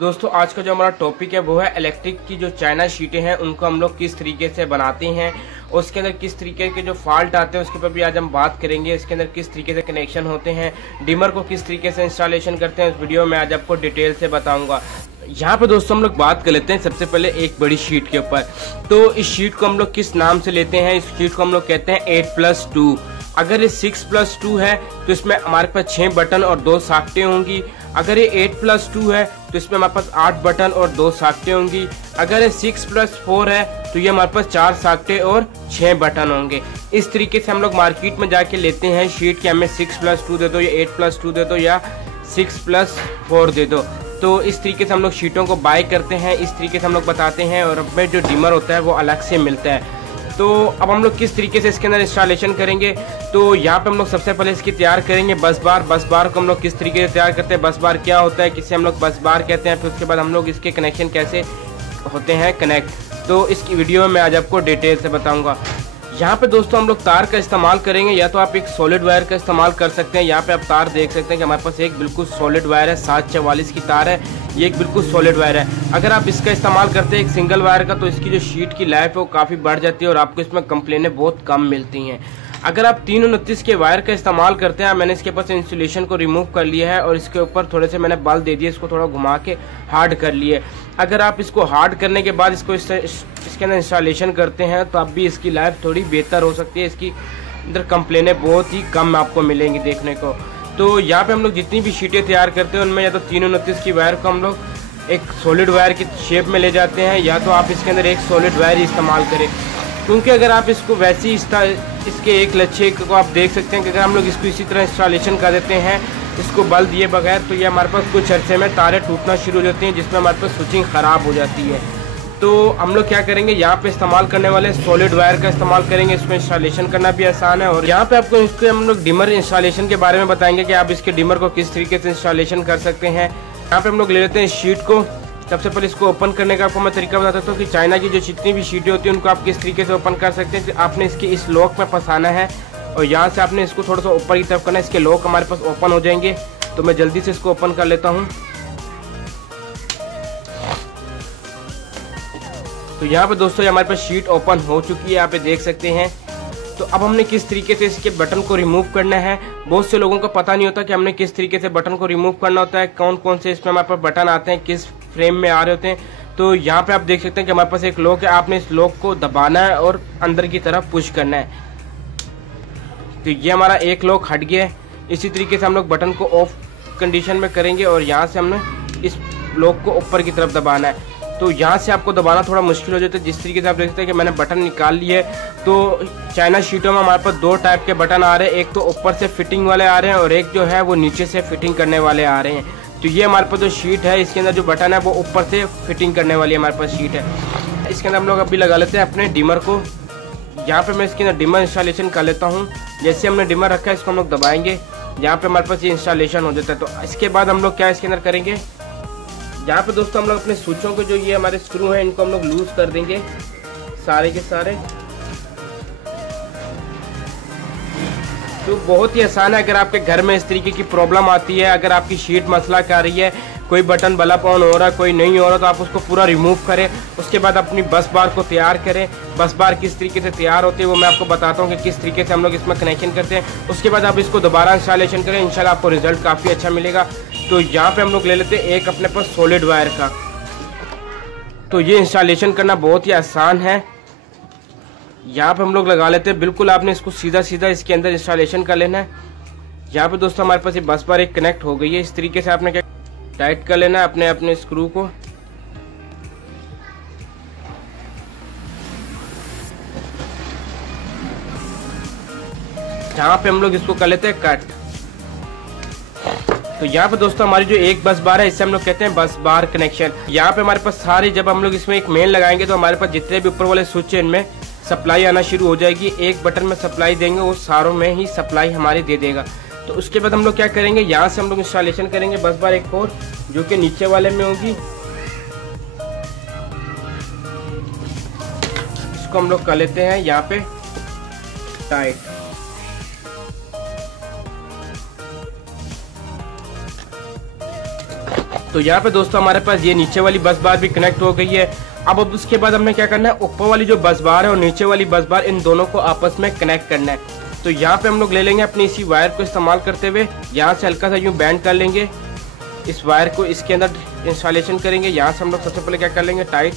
दोस्तों आज का जो हमारा टॉपिक है वो है इलेक्ट्रिक की जो चाइना शीटें हैं उनको हम लोग किस तरीके से बनाते हैं, उसके अंदर किस तरीके के जो फॉल्ट आते हैं उसके ऊपर भी आज हम बात करेंगे। इसके अंदर किस तरीके से कनेक्शन होते हैं, डिमर को किस तरीके से इंस्टॉलेशन करते हैं, इस वीडियो में आज आपको डिटेल से बताऊंगा। यहाँ पे दोस्तों हम लोग बात कर लेते हैं सबसे पहले एक बड़ी शीट के ऊपर। तो इस शीट को हम लोग किस नाम से लेते हैं, इस शीट को हम लोग कहते हैं 8+2। अगर ये 6+2 है तो इसमें हमारे पास 6 बटन और 2 सॉकेटें होंगी। अगर ये 8+2 है तो इसमें हमारे पास 8 बटन और 2 सॉकेटें होंगी। अगर ये 6+4 है तो ये हमारे पास 4 सॉकेटें और 6 बटन होंगे। इस तरीके से हम लोग मार्केट में जाके लेते हैं शीट कि हमें 6+2 दे दो या 8+2 दे दो या 6+4 दे दो। तो इस तरीके से हम लोग शीटों को बाय करते हैं, इस तरीके से हम लोग बताते हैं और हमें जो डिमर होता है वो अलग से मिलता है। तो अब हम लोग किस तरीके से इसके अंदर इंस्टॉलेशन करेंगे, तो यहाँ पे हम लोग सबसे पहले इसकी तैयार करेंगे बस बार। बस बार को हम लोग किस तरीके से तैयार करते हैं, बस बार क्या होता है, किसे हम लोग बस बार कहते हैं, फिर उसके बाद हम लोग इसके कनेक्शन कैसे होते हैं कनेक्ट, तो इसकी वीडियो में मैं आज आपको डिटेल से बताऊंगा। यहाँ पे दोस्तों हम लोग तार का इस्तेमाल करेंगे, या तो आप एक सॉलिड वायर का इस्तेमाल कर सकते हैं। यहाँ पे आप तार देख सकते हैं कि हमारे पास एक बिल्कुल सॉलिड वायर है, 744 की तार है, ये एक बिल्कुल सॉलिड वायर है। अगर आप इसका इस्तेमाल करते हैं एक सिंगल वायर का तो इसकी जो शीट की लाइफ है वो काफ़ी बढ़ जाती है और आपको इसमें कंप्लेनें बहुत कम मिलती हैं। अगर आप 329 के वायर का इस्तेमाल करते हैं, मैंने इसके पास इंसुलेशन को रिमूव कर लिया है और इसके ऊपर थोड़े से मैंने बल दे दिए, इसको थोड़ा घुमा के हार्ड कर लिए। अगर आप इसको हार्ड करने के बाद इसको इसके अंदर इंस्टॉलेशन करते हैं तो अब भी इसकी लाइफ थोड़ी बेहतर हो सकती है, इसकी अंदर कंप्लेनें बहुत ही कम आपको मिलेंगी देखने को। तो यहाँ पे हम लोग जितनी भी शीटें तैयार करते हैं उनमें या तो 329 की वायर को हम लोग एक सॉलिड वायर की शेप में ले जाते हैं, या तो आप इसके अंदर एक सॉलिड वायर ही इस्तेमाल करें। क्योंकि अगर आप इसको वैसे ही इसके एक लच्छे को आप देख सकते हैं कि अगर हम लोग इसको इसी तरह इंस्टॉलेशन कर देते हैं इसको बल दिए बगैर, तो ये हमारे पास कुछ अरसे में तारें टूटना शुरू हो जाती हैं जिसमें हमारे पास स्विचिंग ख़राब हो जाती है। तो हम लोग क्या करेंगे, यहाँ पे इस्तेमाल करने वाले सॉलिड वायर का इस्तेमाल करेंगे, इसमें इंस्टॉलेशन करना भी आसान है। और यहाँ पे आपको इसके हम लोग डिमर इंस्टॉलेशन के बारे में बताएंगे कि आप इसके डिमर को किस तरीके से इंस्टॉलेशन कर सकते हैं। यहाँ पे हम लोग ले लेते हैं शीट को। सबसे पहले इसको ओपन करने का आपको मैं तरीका बता सकता हूँ कि चाइना की जो जितनी भी शीटें होती हैं उनको आप किस तरीके से ओपन कर सकते हैं। आपने इसके इस लॉक में फंसाना है और यहाँ से आपने इसको थोड़ा सा ऊपर की तरफ करना है, इसके लॉक हमारे पास ओपन हो जाएंगे। तो मैं जल्दी से इसको ओपन कर लेता हूँ। तो यहाँ पे दोस्तों हमारे पास शीट ओपन हो चुकी है, यहाँ पे देख सकते हैं। तो अब हमने किस तरीके से इसके बटन को रिमूव करना है, बहुत से लोगों को पता नहीं होता कि हमने किस तरीके से बटन को रिमूव करना होता है, कौन कौन से इसमें हमारे पास बटन आते हैं, किस फ्रेम में आ रहे होते हैं। तो यहाँ पे आप देख सकते हैं कि हमारे पास एक लॉक है, आपने इस लॉक को दबाना है और अंदर की तरफ पुश करना है। तो ये हमारा एक लॉक हट गया है। इसी तरीके से हम लोग बटन को ऑफ कंडीशन में करेंगे और यहाँ से हमने इस लॉक को ऊपर की तरफ दबाना है। तो यहाँ से आपको दबाना थोड़ा मुश्किल हो जाता है। जिस तरीके से आप देख सकते हैं कि मैंने बटन निकाल लिए। तो चाइना शीटों में हमारे पास 2 टाइप के बटन आ रहे हैं, एक तो ऊपर से फिटिंग वाले आ रहे हैं और एक जो है वो नीचे से फिटिंग करने वाले आ रहे हैं। तो ये हमारे पास जो शीट है इसके अंदर जो बटन है वो ऊपर से फिटिंग करने वाली हमारे पास शीट है। इसके अंदर हम लोग अभी लगा लेते हैं अपने डिमर को। यहाँ पे मैं इसके अंदर डिमर इंस्टॉलेशन कर लेता हूँ। जैसे हमने डिमर रखा है इसको हम लोग दबाएंगे, यहाँ पे हमारे पास ये इंस्टॉलेशन हो जाता है। तो इसके बाद हम लोग क्या इसके अंदर करेंगे, यहाँ पे दोस्तों हम लोग अपने स्विचों को जो ये हमारे स्क्रू हैं इनको हम लोग लूज कर देंगे सारे के सारे। तो बहुत ही आसान है। अगर आपके घर में इस तरीके की प्रॉब्लम आती है, अगर आपकी शीट मसला कर रही है, कोई बटन बल्ब ऑन हो रहा है कोई नहीं हो रहा, तो आप उसको पूरा रिमूव करें। उसके बाद अपनी बस बार को तैयार करें। बस बार किस तरीके से तैयार होती है वो मैं आपको बताता हूँ कि किस तरीके से हम लोग इसमें कनेक्शन करते हैं। उसके बाद आप इसको दोबारा इंस्टॉलेशन करें, इंशाल्लाह आपको रिजल्ट काफ़ी अच्छा मिलेगा। तो यहाँ पे हम लोग ले लेते हैं एक अपने पास सॉलिड वायर का। तो ये इंस्टॉलेशन करना बहुत ही आसान है। यहाँ पे हम लोग लगा लेते हैं, बिल्कुल आपने इसको सीधा सीधा इसके अंदर इंस्टॉलेशन कर लेना है। यहाँ पे दोस्तों हमारे पास ये बस बार एक कनेक्ट हो गई है। इस तरीके से आपने क्या टाइट कर लेना है अपने अपने स्क्रू को। यहाँ पे हम लोग इसको कर लेते हैं कट। तो यहाँ पे दोस्तों हमारी जो एक बस बार है इससे हम लोग कहते हैं बस बार कनेक्शन। यहाँ पे हमारे पास सारे, जब हम लोग इसमें एक मेन लगाएंगे तो हमारे पास जितने भी ऊपर वाले स्विच है इनमें सप्लाई आना शुरू हो जाएगी। एक बटन में सप्लाई देंगे वो सारों में ही सप्लाई हमारी दे देगा। तो उसके बाद हम लोग क्या करेंगे, यहाँ से हम लोग इंस्टॉलेशन करेंगे बस बार एक और जो कि नीचे वाले में होगी। इसको हम लोग कर लेते हैं यहाँ पे टाइट। तो यहाँ पे दोस्तों हमारे पास ये नीचे वाली बस बार भी कनेक्ट हो गई है। अब उसके बाद हमने क्या करना है, ऊपर वाली जो बस बार है और नीचे वाली बस बार, इन दोनों को आपस में कनेक्ट करना है। तो यहाँ पे हम लोग ले लेंगे अपनी इसी वायर को इस्तेमाल करते हुए, यहाँ से हल्का सा यूँ बैंड कर लेंगे इस वायर को, इसके अंदर इंस्टॉलेशन करेंगे। यहाँ से हम लोग सबसे पहले क्या कर लेंगे, टाइट।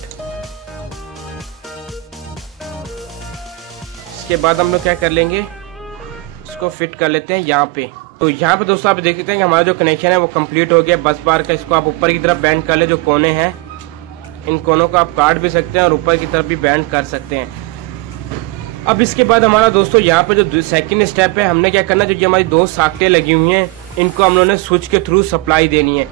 इसके बाद हम लोग क्या कर लेंगे, इसको फिट कर लेते हैं यहाँ पे। तो यहाँ पे दोस्तों आप देख सकते हैं कि हमारा जो कनेक्शन है वो कंप्लीट हो गया बस बार का। इसको आप ऊपर की तरफ बैंड कर ले, जो कोने हैं इन कोनों को आप काट भी सकते हैं और ऊपर की तरफ भी बैंड कर सकते हैं। अब इसके बाद हमारा दोस्तों यहाँ पे जो सेकंड स्टेप है, हमने क्या करना, जो ये हमारी 2 साकटें लगी हुई हैं इनको हम लोगों ने स्विच के थ्रू सप्लाई देनी है।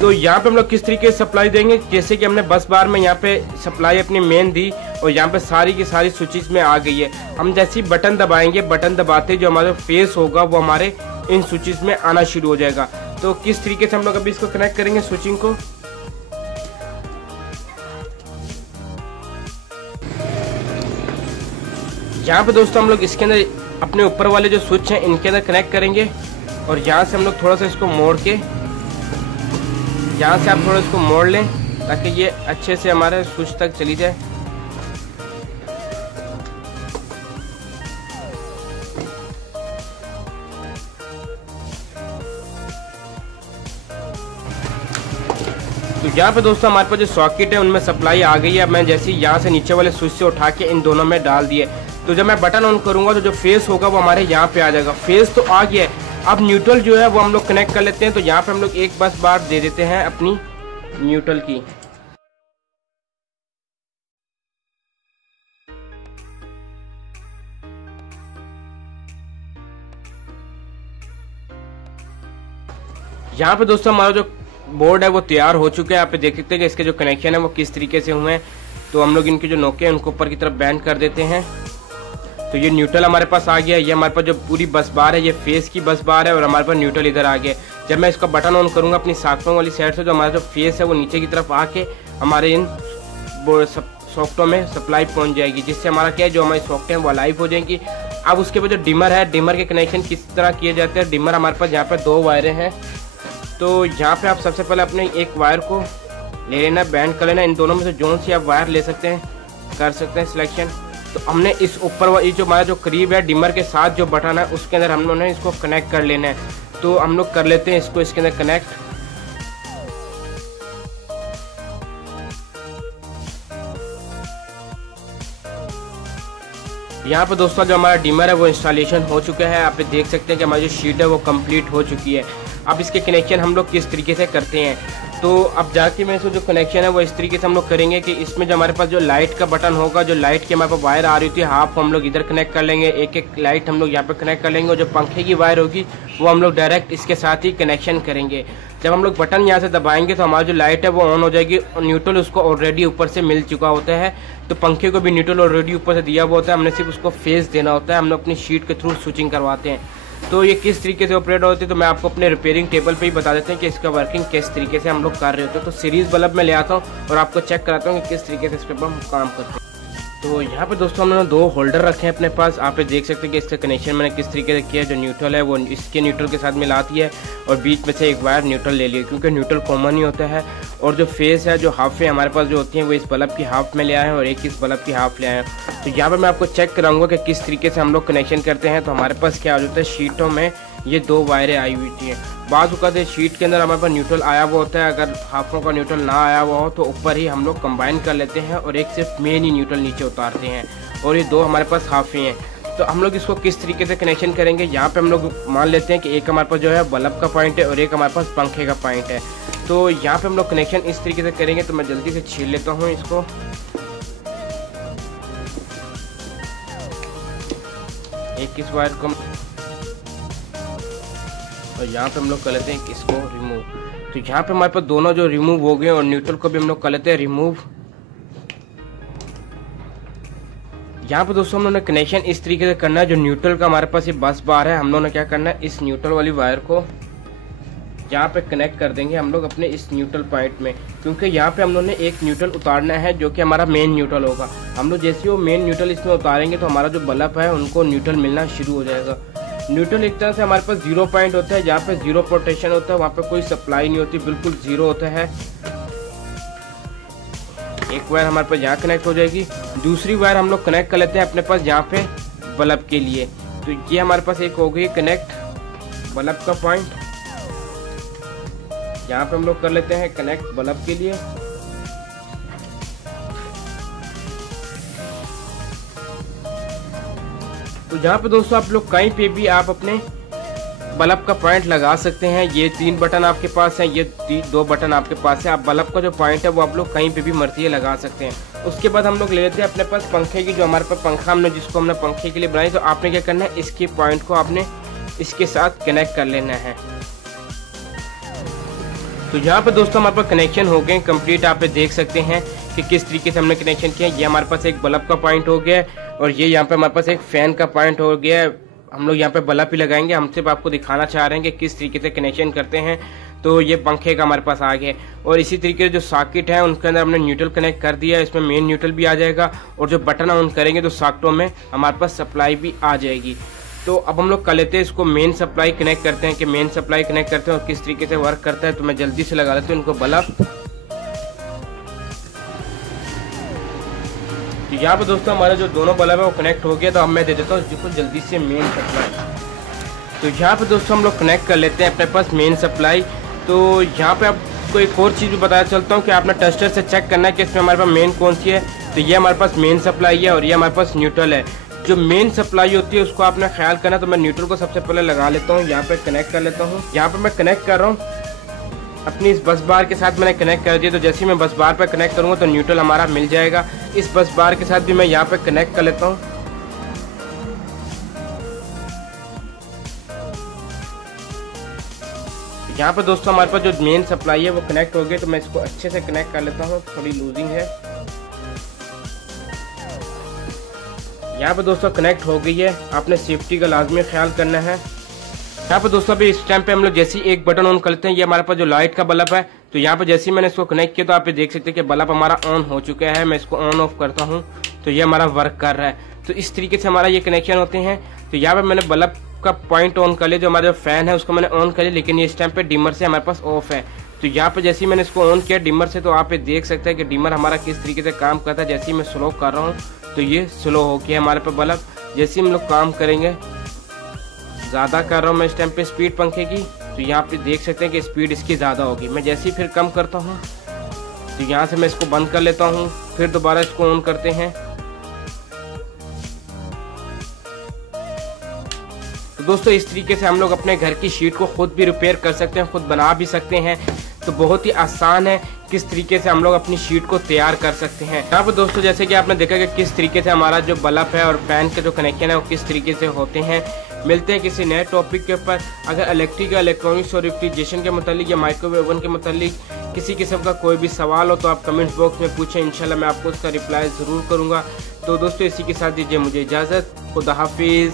तो यहाँ पे हम लोग किस तरीके से सप्लाई देंगे, जैसे कि हमने बस बार में यहाँ पे सप्लाई अपनी मेन दी और यहाँ पे सारी की सारी स्विचेस में आ गई है। हम जैसे ही बटन दबाएंगे, बटन दबाते जो हमारा फेस होगा वो हमारे इन स्विचेस में आना शुरू हो जाएगा। तो किस तरीके से हम लोग अभी इसको कनेक्ट करेंगे स्विचिंग को, यहाँ पे दोस्तों हम लोग इसके अंदर अपने ऊपर वाले जो स्विच हैं इनके अंदर कनेक्ट करेंगे और यहाँ से हम लोग थोड़ा सा इसको मोड़ के, यहाँ से आप थोड़ा इसको मोड़ लें ताकि ये अच्छे से हमारे स्विच तक चली जाए। तो यहाँ पे दोस्तों हमारे पास जो सॉकेट है उनमें सप्लाई आ गई है। अब मैं जैसे ही यहाँ से नीचे वाले स्विच से उठा के इन दोनों में डाल दिए, तो जब मैं बटन ऑन करूंगा तो जो फेस होगा वो हमारे यहाँ पे आ जाएगा। फेस तो आ गया है, अब न्यूट्रल जो है वो हम लोग कनेक्ट कर लेते हैं। तो यहाँ पे हम लोग एक बस बार दे देते हैं अपनी न्यूट्रल की। यहाँ पे दोस्तों हमारा जो बोर्ड है वो तैयार हो चुका है। आप देख सकते हैं कि इसके जो कनेक्शन है वो किस तरीके से हुए हैं। तो हम लोग इनके जो नोके हैं उनको ऊपर की तरफ बैंड कर देते हैं। तो ये न्यूट्रल हमारे पास आ गया। ये हमारे पास जो पूरी बस बार है ये फेस की बस बार है और हमारे पास न्यूट्रल इधर आ गया। जब मैं इसका बटन ऑन करूंगा अपनी साकटों वाली साइड से, जो हमारा जो फेस है वो नीचे की तरफ आके हमारे इन सॉफ्टों में सप्लाई पहुंच जाएगी, जिससे हमारा क्या है, जो हमारी सॉफ्ट हैं वो लाइव हो जाएंगी। अब उसके बाद जो डिमर है, डिमर के कनेक्शन किस तरह किए जाते हैं। डिमर हमारे पास यहाँ पर 2 वायरें हैं। तो यहाँ पे आप सबसे पहले अपने एक वायर को ले लेना, बैंड कर लेना। इन दोनों में से जो सी आप वायर ले सकते हैं, कर सकते हैं सिलेक्शन। तो हमने इस ऊपर वाली जो हमारा जो करीब है डिमर के साथ जो बटन है उसके अंदर हम लोगों ने इसको कनेक्ट कर लेना है। तो हम लोग कर लेते हैं इसको इसके अंदर कनेक्ट। यहाँ पे दोस्तों जो हमारा डिमर है वो इंस्टॉलेशन हो चुका है। आप देख सकते हैं कि हमारी जो शीट है वो कंप्लीट हो चुकी है। अब इसके कनेक्शन हम लोग किस तरीके से करते हैं, तो अब जाके मैं इसको जो कनेक्शन है वो इस तरीके से हम लोग करेंगे कि इसमें जो हमारे पास जो लाइट का बटन होगा, जो लाइट की हमारे पास वायर आ रही थी हाफ, हम लोग इधर कनेक्ट कर लेंगे। एक एक लाइट हम लोग यहाँ पे कनेक्ट कर लेंगे और जो पंखे की वायर होगी वो हम लोग डायरेक्ट इसके साथ ही कनेक्शन करेंगे। जब हम लोग बटन यहाँ से दबाएंगे तो हमारी जो लाइट है वो ऑन हो जाएगी और न्यूट्रल उसको ऑलरेडी ऊपर से मिल चुका होता है। तो पंखे को भी न्यूट्रल ऑलरेडी ऊपर से दिया हुआ होता है, हमने सिर्फ उसको फेस देना होता है। हम लोग अपनी शीट के थ्रू स्विचिंग करवाते हैं। तो ये किस तरीके से ऑपरेट होती है तो मैं आपको अपने रिपेयरिंग टेबल पे ही बता देते हैं कि इसका वर्किंग किस तरीके से हम लोग कर रहे होते हैं। तो सीरीज बल्ब में ले आता हूँ और आपको चेक कराता हूँ कि किस तरीके से इस पर हम काम करते हैं। तो यहाँ पे दोस्तों हमने 2 होल्डर रखे हैं अपने पास। आप देख सकते हैं कि इसका कनेक्शन मैंने किस तरीके से किया। जो न्यूट्रल है वो इसके न्यूट्रल के साथ मिला दिया है और बीच में से एक वायर न्यूट्रल ले लिया, क्योंकि न्यूट्रल कॉमन ही होता है। और जो फेस है, जो हाफे हमारे पास जो होती हैं वो इस बल्ब की हाफ में ले आए हैं और एक इस बल्ब की हाफ ले आए हैं। तो यहाँ पर मैं आपको चेक कराऊंगा कि किस तरीके से हम लोग कनेक्शन करते हैं। तो हमारे पास क्या हो जाता है, शीटों में ये 2 वायरें आई हुई थी। बाज़ औक़ात शीट के अंदर हमारे पास न्यूट्रल आया हुआ होता है। अगर हाफों का न्यूट्रल ना आया हुआ हो तो ऊपर ही हम लोग कंबाइन कर लेते हैं और एक सिर्फ मेन ही न्यूट्रल नीचे उतारते हैं और ये 2 हमारे पास हाफे हैं। तो हम लोग इसको किस तरीके से कनेक्शन करेंगे, यहाँ पे हम लोग मान लेते हैं कि एक हमारे पास जो है बल्ब का पॉइंट है और एक हमारे पास पंखे का पॉइंट है। तो यहाँ पे हम लोग कनेक्शन इस तरीके से करेंगे। तो मैं जल्दी से छील लेता हूँ इसको। एक इस वायर को और यहाँ पे हम लोग कर लेते हैं इसको रिमूव। तो यहाँ पे हमारे पास दोनों जो रिमूव हो गए और न्यूट्रल को भी हम लोग कर लेते हैं रिमूव। यहाँ पे दोस्तों हम लोगों ने कनेक्शन इस तरीके से करना है। जो न्यूट्रल का हमारे पास ये बस बार है, हम लोगों ने क्या करना है, इस न्यूट्रल वाली वायर को यहाँ पे कनेक्ट कर देंगे हम लोग अपने इस न्यूट्रल पॉइंट में, क्योंकि यहाँ पे हम लोगों ने एक न्यूट्रल उतारना है जो कि हमारा मेन न्यूट्रल होगा। हम लोग जैसे वो मेन न्यूट्रल इसमें उतारेंगे तो हमारा जो बल्ब है उनको न्यूट्रल मिलना शुरू हो जाएगा। न्यूट्रल एक तरह से हमारे पास 0 पॉइंट होता है, जहाँ पे 0 पोटेंशियल होता है, वहाँ पे कोई सप्लाई नहीं होती, बिल्कुल 0 होता है। एक वायर हमारे पास यहाँ कनेक्ट हो जाएगी, दूसरी वायर हम लोग कनेक्ट कर लेते हैं अपने पास यहाँ पे बल्ब के लिए। तो ये हमारे पास एक हो गई कनेक्ट बल्ब का पॉइंट, यहाँ पे हम लोग कर लेते हैं कनेक्ट बल्ब के लिए। तो यहाँ पे दोस्तों आप लोग कहीं पे भी आप अपने बल्ब का पॉइंट लगा सकते हैं। ये 3 बटन आपके पास हैं, ये 2 बटन आपके पास है। आप बल्ब का जो पॉइंट है वो आप लोग कहीं पे भी मर्जी लगा सकते हैं। उसके बाद हम लोग ले लेते हैं अपने पास पंखे की, जो हमारे पास पंखा जिसको हमने पंखे के लिए बनाई। तो आपने क्या करना है, इसके पॉइंट को आपने इसके साथ कनेक्ट कर लेना है। तो यहाँ पे दोस्तों हमारे पास कनेक्शन हो गए कंप्लीट। आप देख सकते हैं कि किस तरीके से हमने कनेक्शन किया। ये हमारे पास एक बल्ब का पॉइंट हो गया है और ये यहाँ पे हमारे पास एक फैन का पॉइंट हो गया है। हम लोग यहाँ पे बल्ब ही लगाएंगे, हम सिर्फ आपको दिखाना चाह रहे हैं कि किस तरीके से कनेक्शन करते हैं। तो ये पंखे का हमारे पास आ गया और इसी तरीके से जो सॉकेट है उनके अंदर हमने न्यूट्रल कनेक्ट कर दिया है। इसमें मेन न्यूट्रल भी आ जाएगा और जो बटन ऑन करेंगे तो सॉकेटों में हमारे पास सप्लाई भी आ जाएगी। तो अब हम लोग कर लेते हैं इसको मेन सप्लाई कनेक्ट करते हैं कि मेन सप्लाई कनेक्ट करते हैं और किस तरीके से वर्क करता है। तो मैं जल्दी से लगा लेता हूँ इनको बल्ब। तो यहाँ पे दोस्तों हमारा जो दोनों बल्ब है वो कनेक्ट हो गया। तो अब मैं दे देता हूँ इसको जल्दी से मेन सप्लाई। तो यहाँ पे दोस्तों हम लोग कनेक्ट कर लेते हैं अपने पास मेन सप्लाई। तो यहाँ पे आपको एक और चीज़ भी बताया चलता हूँ कि आपने टेस्टर से चेक करना है कि इसमें हमारे पास मेन कौन सी है। तो ये हमारे पास मेन सप्लाई है और ये हमारे पास न्यूट्रल है। जो मेन सप्लाई होती है उसको आपने ख्याल करना। तो मैं न्यूट्रल को सबसे पहले लगा लेता हूँ, यहाँ पे कनेक्ट कर लेता हूँ। यहाँ पे मैं कनेक्ट कर रहा हूँ अपनी इस बस बार के साथ मैंने कनेक्ट कर दिया। तो जैसे ही मैं बस बार पर कनेक्ट करूँगा तो न्यूट्रल हमारा मिल जाएगा। इस बस बार के साथ भी मैं यहाँ पे कनेक्ट कर लेता हूँ। यहाँ पे दोस्तों हमारे पास जो मेन सप्लाई है वो कनेक्ट हो गई। तो मैं इसको अच्छे से कनेक्ट कर लेता हूँ, थोड़ी लूजिंग है। यहाँ पे दोस्तों कनेक्ट हो गई है। आपने सेफ्टी का लाजमी ख्याल करना है। यहाँ पे दोस्तों अभी इस टाइम पे हम लोग जैसे ही एक बटन ऑन करते हैं, ये हमारे पास जो लाइट का बल्ब है। तो यहाँ पे जैसे ही मैंने इसको कनेक्ट किया तो आप देख सकते हैं कि बल्ब हमारा ऑन हो चुका है। मैं इसको ऑन ऑफ करता हूँ तो ये हमारा वर्क कर रहा है। तो इस तरीके से हमारा ये कनेक्शन होते हैं। तो यहाँ पे मैंने बल्ब का पॉइंट ऑन कर लिया, जो हमारा जो फैन है उसको मैंने ऑन कर लिया, लेकिन ये इस टाइम पे डिमर से हमारे पास ऑफ है। तो यहाँ पे जैसे ही मैंने इसको ऑन किया डिमर से, तो आप देख सकते हैं कि डिमर हमारा किस तरीके से काम करता है। जैसे ही मैं स्लो कर रहा हूँ तो ये स्लो हो गया हमारे पे बल्ब। जैसे ही हम लोग काम करेंगे, ज़्यादा कर रहा हूँ मैं इस टाइम पे स्पीड पंखे की, तो यहाँ पे देख सकते हैं कि स्पीड इसकी ज़्यादा होगी। मैं जैसे ही फिर कम करता हूँ तो यहाँ से मैं इसको बंद कर लेता हूँ, फिर दोबारा इसको ऑन करते हैं। तो दोस्तों इस तरीके से हम लोग अपने घर की शीट को खुद भी रिपेयर कर सकते हैं, खुद बना भी सकते हैं। तो बहुत ही आसान है किस तरीके से हम लोग अपनी शीट को तैयार कर सकते हैं। यहाँ पर दोस्तों जैसे कि आपने देखा कि किस तरीके से हमारा जो बल्ब है और फैन के जो कनेक्शन है वो किस तरीके से होते हैं। मिलते हैं किसी नए टॉपिक के ऊपर। अगर इलेक्ट्रिक, इलेक्ट्रॉनिक्स और रेफ्रिजरेशन के मतलब या माइक्रोवेव ओवन के मतलब किसी किस्म का कोई भी सवाल हो तो आप कमेंट्स बॉक्स में पूछें, इंशाल्लाह मैं आपको उसका रिप्लाई ज़रूर करूँगा। तो दोस्तों इसी के साथ दीजिए मुझे इजाज़त। खुदा हाफिज़।